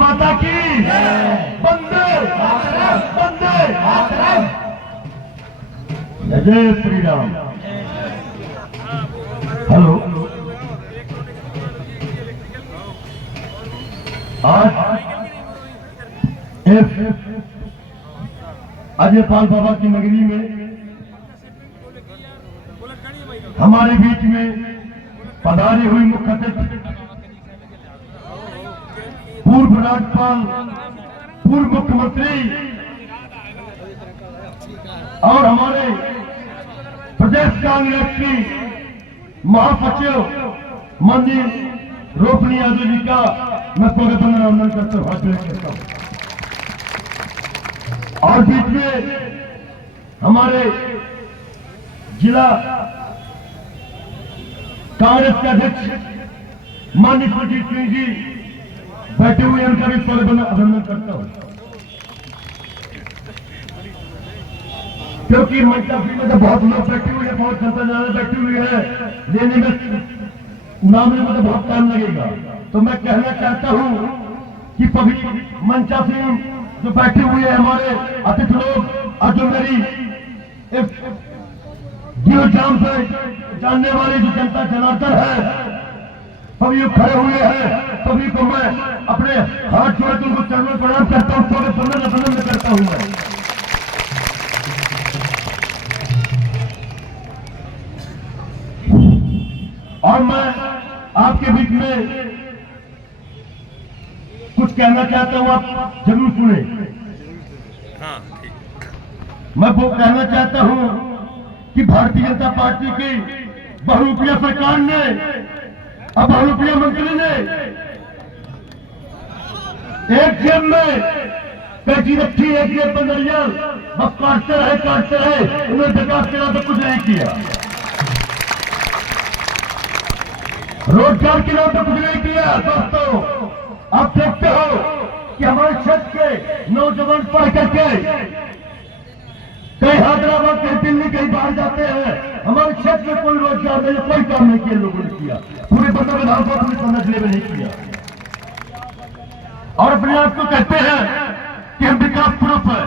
माता की वंदे वंदे जय श्री राम। हेलो, आज अजयपाल बाबा की नगरी में हमारे बीच में पधारी हुई मुख्य अतिथि पूर्व राज्यपाल, पूर्व मुख्यमंत्री और हमारे प्रदेश कांग्रेस की महासचिव माननीय रोपनी यादव जी का मैं स्वागत अभिनंदन करता हूं, हाथ करता हूं। और बीच में हमारे जिला कांग्रेस के अध्यक्ष माननीय सुरजीत सिंह जी बैठे हुए, उनका भी स्वागत अभिनंदन करता हूं। क्योंकि मंचासी में तो बहुत लोग बैठे हुए हैं, बहुत जनता ज्यादा बैठी हुई है, लेने में नाम लेने में तो बहुत टाइम लगेगा। तो मैं कहना चाहता हूं कि सभी मंचासी जो बैठे हुए हैं हमारे अतिथि लोग और जो मेरी जियो जाम से जानने वाली जो जनता जनार्दन है, सभी खड़े हुए हैं, सभी को मैं अपने हाथ जोड़ के उनको चरणों में प्रणाम करता हूं, स्वागत अभिनंदन करता हूं मैं। और मैं आपके बीच में कुछ कहना चाहता हूं, आप जरूर सुने। मैं वो कहना चाहता हूं कि भारतीय जनता पार्टी की बहुरूपिया सरकार ने और बहुरूपिया मंत्री ने एक जेब में पैसी रखी, एक जेब में नारियल, बस काटते रहे, उन्हें विकास के नाम पर कुछ नहीं किया, रोजगार के नाम पर कुछ नहीं किया। दोस्तों, आप देखते हो कि हमारे क्षेत्र के नौजवान पढ़ करके कहीं हैदराबाद, कहीं दिल्ली, कहीं बाहर जाते हैं, हमारे क्षेत्र में कोई रोजगार नहीं, कोई काम नहीं किया लोगों ने किया, पूरे बंदा विधानसभा पूरे जिले में नहीं किया। और अपने आप को कहते हैं कि हम विकास प्रूफ है,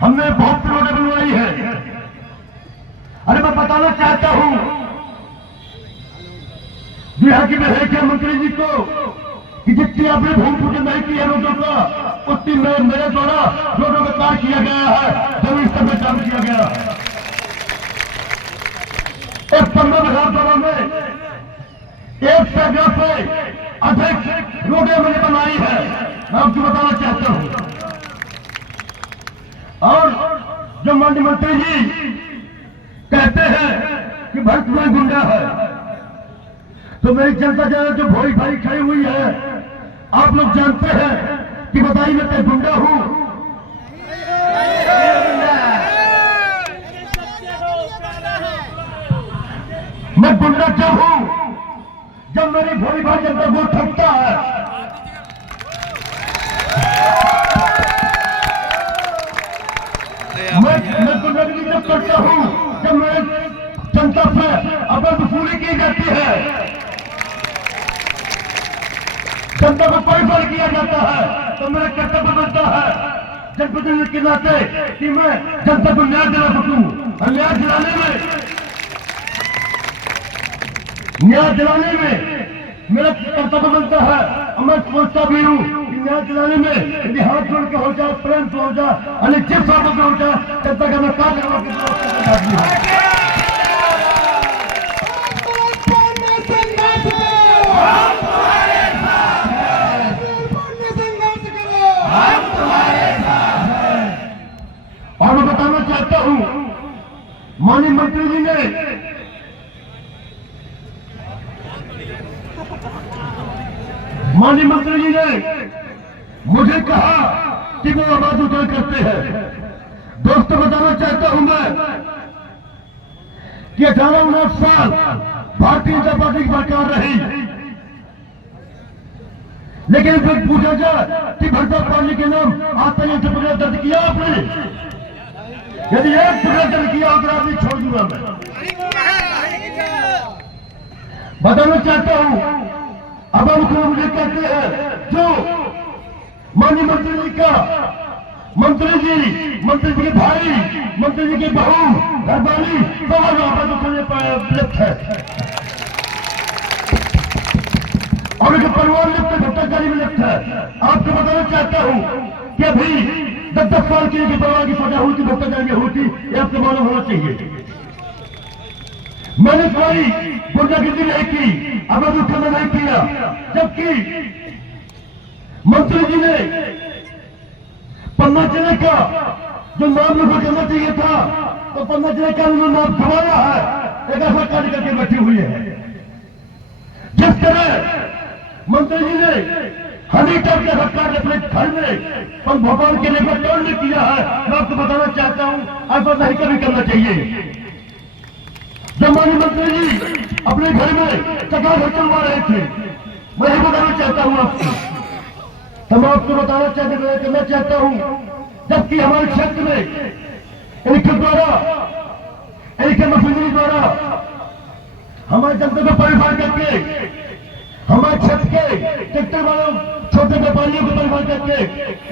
हमने बहुत रोडें बनवाई है। अरे मैं बताना चाहता हूं यहाँ की मुख्य मंत्री जी को कि जितनी आपने भूमि पूजन नहीं की है रोडों का, उतनी मेरे द्वारा रोडों का कार्य किया गया है, जमीन स्तर में काम किया गया है। एक 15 विधानसभा में 1 से अधिक रोडें मैंने बनाई है, मैं आपको बताना चाहता हूं। और जो माननीय मंत्री जी कहते हैं कि भक्त में गुंडा है, तो मेरी जनता जरा जो भोरी भारी खड़ी हुई है, आप लोग जानते हैं कि बताइए मैं क्या गुंडा हूं? मैं गुंडा क्यों हूं? जब मेरी भोरी भारी जनता वो ठगता है, मैं गुंडागिरी जब करता हूं, जब मेरे जनता से अपन वसूली की जाती है, जनता को परेशान किया जाता है, तो मेरा कर्तव्य बनता है जनप्रतिनिधि के नाते कि मैं जनता को न्याय दिला सकूं। और न्याय दिलाने में मेरा कर्तव्य बनता है, और मैं सोचता भी हूं कि न्याय दिलाने में यदि हाथ जोड़ के हो जाए, प्रेम से हो जाए, अन्य जिस साधन से हो जाए, जनता का मैं कार्य करवा और मैं बताना चाहता हूं, माननीय मंत्री जी ने मुझे कहा कि वो आवाज उठाया करते हैं। दोस्तों, बताना चाहता हूं मैं कि 18-19 साल भारतीय जनता पार्टी की सरकार रही, लेकिन फिर पूछा जाए कि भरता पानी के नाम आज तक एक प्रकरण दर्ज किया आपने? यदि एक प्रकरण दर्ज किया तो आप नहीं छोड़ दूंगा मैं। बताना चाहता हूं, अब हम मुझे कहते हैं जो माननीय मंत्री जी का, मंत्री जी के भाई, मंत्री जी की बहू, घरवाली सब वहां पर लिप्त है और उनके परिवार लिप्त है, भ्रष्टाचारी में लिप्त है। आपको बताना चाहता हूं कि अभी 10-10 साल की परिवार की सजा हुई थी, भ्रष्टाचार में हुई थी, ये आपको मालूम होना चाहिए। मैंने कोई गुंडागिर्दी नहीं की, अवैध उत्खनन नहीं किया, जबकि मंत्री जी ने पन्ना जिले का जो नाम लिखा करना चाहिए था, तो पन्ना जिले का जो नाम गवाया है, एक ऐसा कार्य करके बैठी हुई है। जिस तरह मंत्री जी ने हनीटर के सरकार अपने घर में भोपाल के लेकर टर्न किया है, मैं आपको बताना चाहता हूं ऐसा नहीं कभी करना चाहिए। जब माननीय मंत्री जी अपने घर में चक्कर चलवा रहे थे, मैं ही बताना चाहता हूं आपको, तो मैं आपको बताना करना चाहता हूं, जबकि हमारे क्षेत्र में इनके द्वारा, इनके मशीनरी द्वारा हमारे जनता को परेशान करके, हमारे क्षेत्र के ट्रैक्टर वालों, छोटे व्यापारियों को परेशान करके,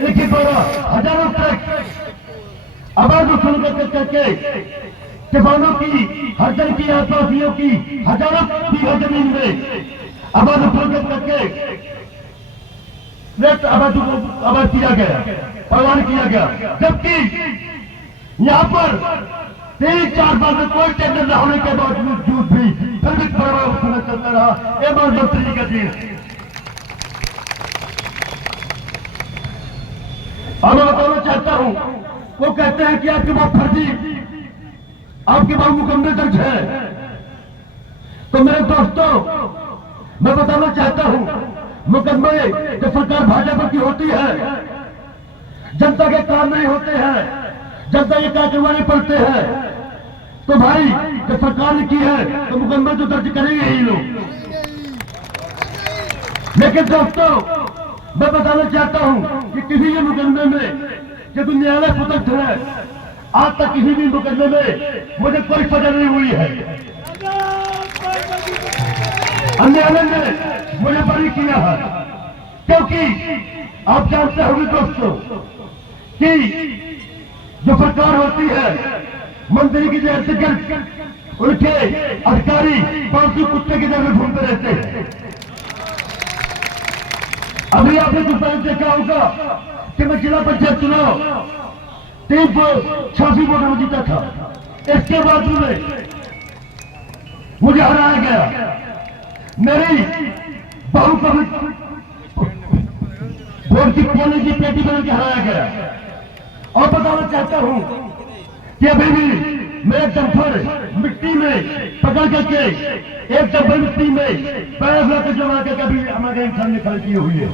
इनके द्वारा हजारों ट्रक अवैध उत्खनन करके किसानों की, हर जन की, आदिवासियों की हजारों बीघा जमीन में अवैध उत्खनन करके अवैध किया गया, प्रवान किया गया, जबकि यहाँ पर 3-4 साल में कोई टेंडर न होने के बावजूद भी फिर भी बड़ा उत्खनन चलता रहा। ये मान मंत्री जी का चीज। अब मैं बताना चाहता हूं, वो कहते हैं कि आपके पास फर्जी, आपके पास मुकम्मल दर्ज है, तो मेरे दोस्तों मैं बताना चाहता हूं, मुकदमे जब सरकार भाजपा की होती है, जनता के काम नहीं होते हैं, जनता के क्या करवाने पड़ते हैं, तो भाई जब सरकार ने की है तो मुकदमे तो दर्ज करेंगे ही लोग। लेकिन दोस्तों मैं बताना चाहता हूं कि किसी भी मुकदमे में जब न्यायालय पुतक है, आज तक किसी भी मुकदमे में मुझे कोई सजा नहीं हुई है। न्यायालय ने मुझे बरी किया है, क्योंकि आप जानते होंगे दोस्तों कि जो सरकार होती है, मंत्री की जगह उनके अधिकारी पालतू कुत्ते की जगह घूमते रहते हैं। अभी आपने कुछ पहले देखा होगा कि मैं जिला पंचायत चुनाव 386 वोटों में जीता था, इसके बाद में मुझे हराया गया। मेरी बहू को भी वोट की पोलिंग की पेटी बना के हराया गया। और बताना चाहता हूं कि अभी भी मेरे डंपर मिट्टी में पकड़ करके, एक डब्बे मिट्टी में पैर लगा जमा के कभी हमारे इंसान ने खड़ी की हुई है।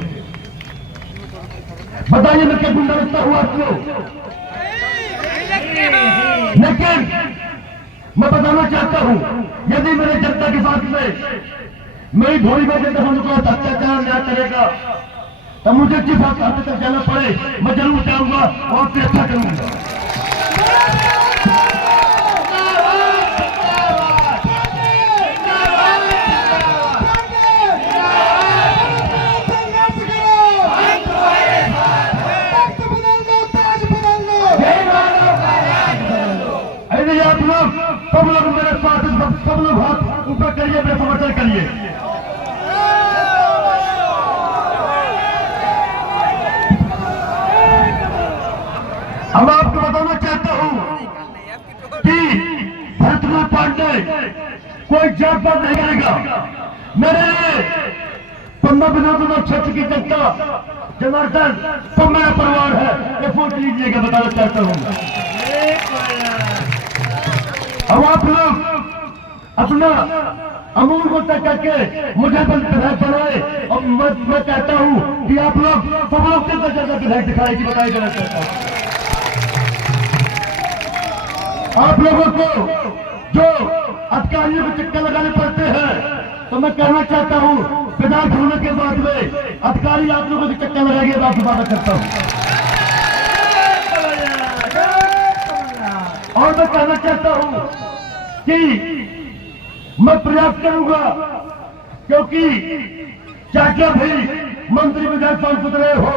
बताइए मैं क्या गुंडागर्दी हुआ आपको? लेकिन मैं बताना चाहता हूं, यदि मेरे जनता के साथ में मेरी भोली में जनता हमको अत्याचार न्याय करेगा, तो मुझे जिस हद तक जाना पड़े मैं जरूर जाऊंगा और फिर अच्छा करूंगा। आप लोग सब लोग मेरे साथ, सब लोग हाथ ऊपर करिए, मेरे समर्थन करिए। अब आपको बताना चाहता हूं कि भरतलाल पांडे कोई जात पात नहीं करेगा। मेरे पन्ना विधानसभा क्षेत्र की जनता, जनार्दन सब मेरा परिवार है, ये सोच लीजिएगा। बताना चाहता हूं अब आप लोग अपना अमूल को तय करके मुझे विधायक बनाए, और मैं कहता हूं कि आप लोग सब लोग कितना ज्यादा विधायक दिखाएगी, बताया जाना चाहता हूं। आप लोगों को जो अधिकारियों को चक्कर लगाने पड़ते हैं, तो मैं कहना चाहता हूं विधायक होने के बाद में अधिकारी आप लोगों को चक्कर लगाएंगे, आपसे बात करता हूं। और मैं कहना चाहता हूं कि मैं प्रयास करूंगा, क्योंकि चाचा भी मंत्री विधायक सांसद रहे हो,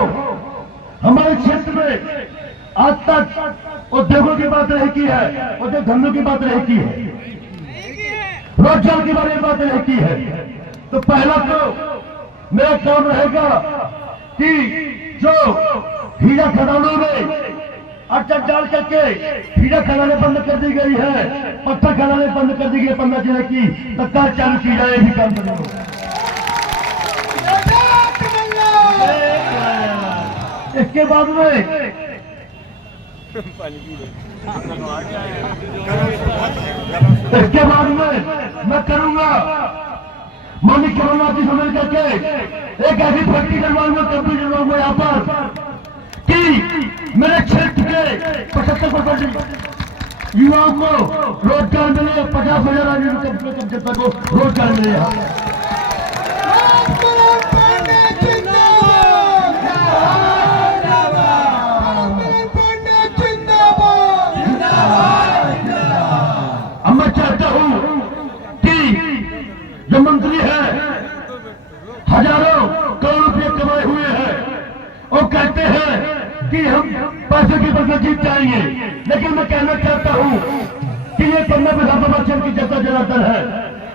हमारे क्षेत्र में आज तक उद्योगों की बात नहीं की है, उद्योग धंधों की बात नहीं की है, रोजगार के बारे में बात नहीं की है। तो पहला तो मेरा काम रहेगा कि जो हीरा खदानों में अटक डाल करके हीरा खदानें बंद कर दी गई है, पत्थर खदानें बंद कर दी गई, 15 जिले की तत्काल चालू की जाए, भी काम करेंगे। इसके बाद में मैं करूंगा मानिक कमलनाथ जी से मिल करके एक ऐसी फैक्ट्री डलवाऊंगा, कंपनी डलवाऊंगा यहाँ पर कि मेरे क्षेत्र के 75% युवाओं को रोजगार मिले, 50,000 आदमी जनता को रोजगार मिले। मैं चाहता हूं कि जो मंत्री है हजारों करोड़ रुपये कमाए हुए हैं, वो कहते हैं कि हम पैसे की बदले जीत जाएंगे, लेकिन मैं कहना चाहता हूं कि ये 15% की जनता जनार्दन है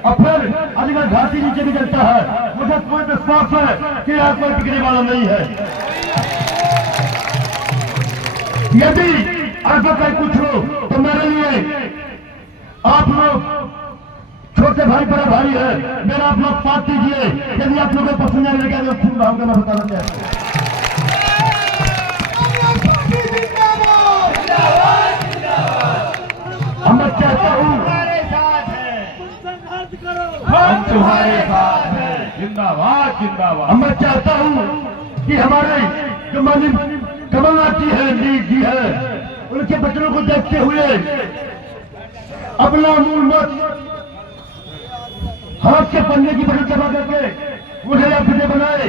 और फिर अलीगढ़ घाटी नीचे भी जनता है। मुझे कोई विश्वास है कि यहाँ कोई बिगड़ने वाला नहीं है। यदि आपको कहीं कुछ हो तो मेरे लिए आप लोग छोटे भाई बड़ा भाई है, मेरा आप लोग साथ दीजिए। यदि आप लोगों को पसंद नहीं लगेगा तो खूब भाव करना बताना चाहिए। मैं चाहता हूँ हम तुम्हारे साथ हैं, जिंदाबाद जिंदाबाद। मैं चाहता हूँ कि हमारे जो माननीय कमलनाथ जी है, नीत जी है, उनके बच्चों को देखते हुए अपना मूल मत हाथ के पन्ने की बटन दबा करके मुझे एमपी बनाए,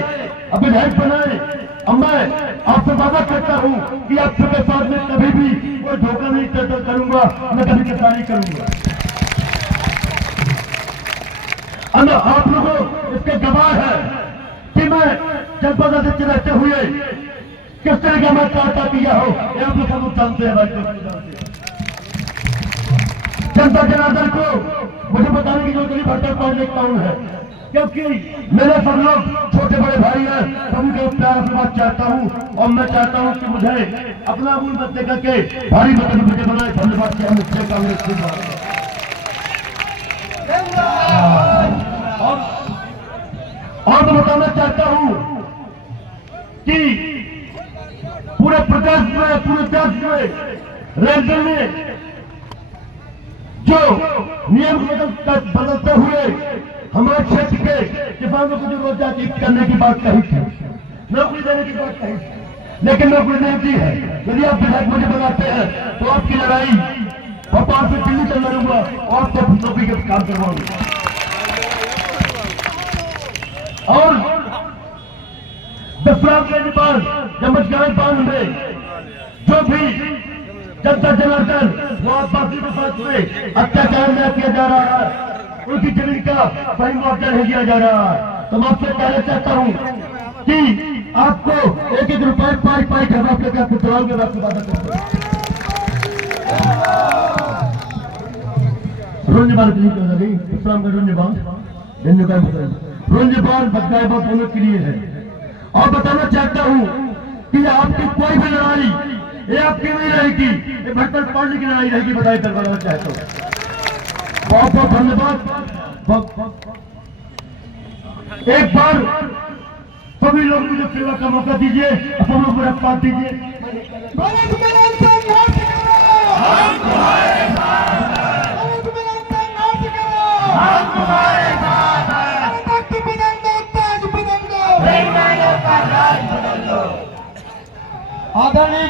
अब विधायक बनाए। अब मैं आपसे वादा करता हूं कि आप सबके साथ में कभी भी कोई धोखा नहीं करूंगा, मैं कभी किसानी करूंगा। अब आप लोगों इसके गवाह है कि मैं जनपद अध्यक्ष रहते हुए किस तरह का मैं कार्य किया हो, ये आप लोग सब जानते हैं। भाई जनता जनार्दन को मुझे बताने की जरूरत नहीं भट्टर पांडे कौन है, क्योंकि मेरे सब लोग छोटे बड़े भाई हैं, सबके प्यार से बात चाहता हूं और मैं चाहता हूं कि मुझे अपना मूल मत देकर के भारी बदल मुझे बनाए। धन्यवाद किया मुझसे कांग्रेस की और मैं बताना चाहता हूं कि पूरे प्रदेश में, पूरे देश में रेलवे में जो नियम बदलते हुए हमारे क्षेत्र के किसानों को जो रोजगार करने की बात कही थी, नौकरी देने की बात कही थी, लेकिन नौकरी नहीं दी है। यदि आप विधायक मुझे बनाते हैं तो आपकी लड़ाई भोपाल से दिल्ली तक लड़ूंगा और आपको नौकरी का काम करवाऊंगा। और दसराम के नेपाल जमशगान बांध में जो भी जनता जनार्दन वो आदिवासी के साथ में अत्याचार न किया जा रहा है, उनकी जमीन का सही मुआवजा नहीं दिया जा रहा है, तो मैं आपसे कहना चाहता हूं कि आपको एक एक रुपये पाई खबर आप लेकर आपको चलाओगे, मैं आपकी बात करता हूँ। रोजबान बदलाव होने के लिए है। और बताना चाहता हूं कि आपकी कोई भी लड़ाई ये आपकी नहीं रहेगी, ये भट्टर पार्टी की लड़ाई रहेगी। बताए करवाना चाहता हूं। बहुत बहुत धन्यवाद। एक बार सभी लोग मुझे सेवा का मौका दीजिए, सब लोग मेरा साथ दीजिए। आदरणीय